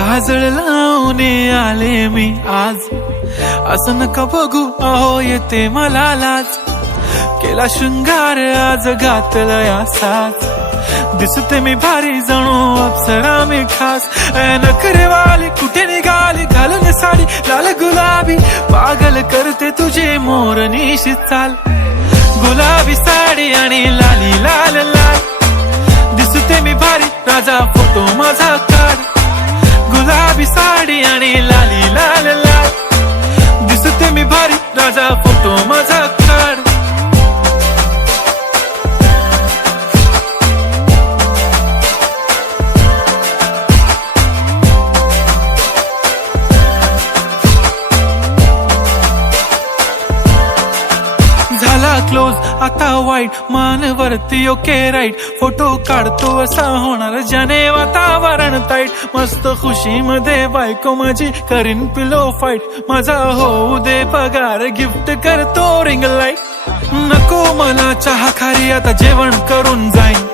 काजळ लावून आले मी आज, असं नका बघू अहो येते मला लाज. केला शृंगार आज घातला असाच, दिसते मी भारी जणू अप्सरा मी खास. नखरेवाली कुठे निघाली घालून साडी लाल गुलाबी, पागल करते तुझे मोरनीशी चाल. गुलाबी साडी आणि लाली लाल लाल, दिसते मी भारी राजा फोटो माझा काढ. गुलाबी साडी आणि लाली लाल लाल, दिसते मी भारी राजा फोटो माझा काढ. झाला क्लोज आता वाईट, मान वरती ओके राईट. फोटो काढतो असा होणार ज्याने वातावरण ताईट. मस्त खुशी मध्ये बायको माझी करीन पिलो फाईट. माझा होऊ दे पगार गिफ्ट करतो रिंग लाईट. नको मला चहा खारी आता जेवण करून जाईन.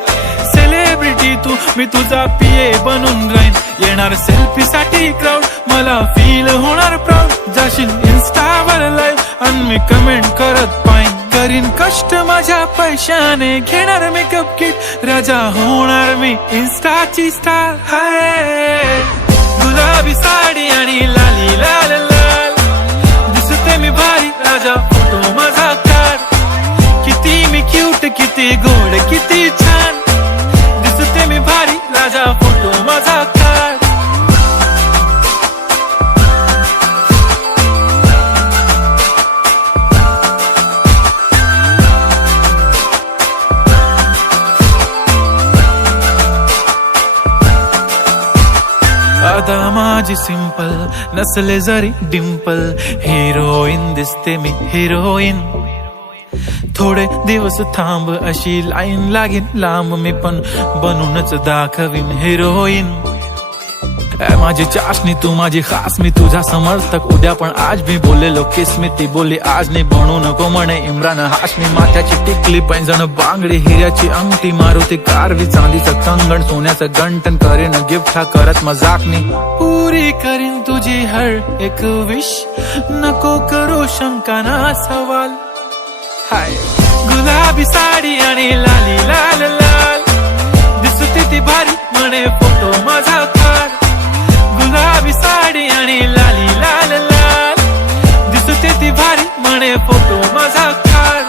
सेलिब्रिटी तू मी तुझा पिये बनून राहीन. येणार सेल्फी साठी क्राऊड मला फील होणार प्राऊड. जाशील इन्स्टावर लाईव्ह आणि मी कमेंट करत पाईन. करीन कष्ट माझ्या पैशाने घेणार मेकअप किट. राजा होणार मी इन्स्टाची स्टार. हाय गुलाबी साडी आणि लाली लाल लाल, दिसते मी भारी राजा फोटो माझा काढ. किती मी क्यूट किती गोड किती छान, दिसते मी भारी राजा फोटो माझा काढ. आता माझी सिंपल नसले जरी डिंपल, हिरोईन दिसते मी हिरोईन. थोडे दिवस थांब अशी लाईन लागेल लांब, मी पण बनूनच दाखवीन हिरोईन. माझी चाशनी तू माझी खास, मी तुझा समर्थक उद्या पण आज मी बोललेलो किस मी. ती बोलली आज नाही बनू नको म्हणे इम्रान हाशमी. माथ्याची टिकली पैंजण बांगडी हिऱ्याची अंगठी, मारुती कारवी चांदीचं कंगण सोन्याचं गंटन. करीन गिफ्ट हा करत मजाकनी, पुरी करीन तुझी हर एक विश. नको करू शंका ना सवाल. हाय गुलाबी साडी आणि लाली लाल लाल, दिसते ती भारी म्हणे फोटो माझा काढ. गुलाबी साडी आणि लाली लाल लाल, दिसते ती भारी म्हणे फोटो माझा काढ.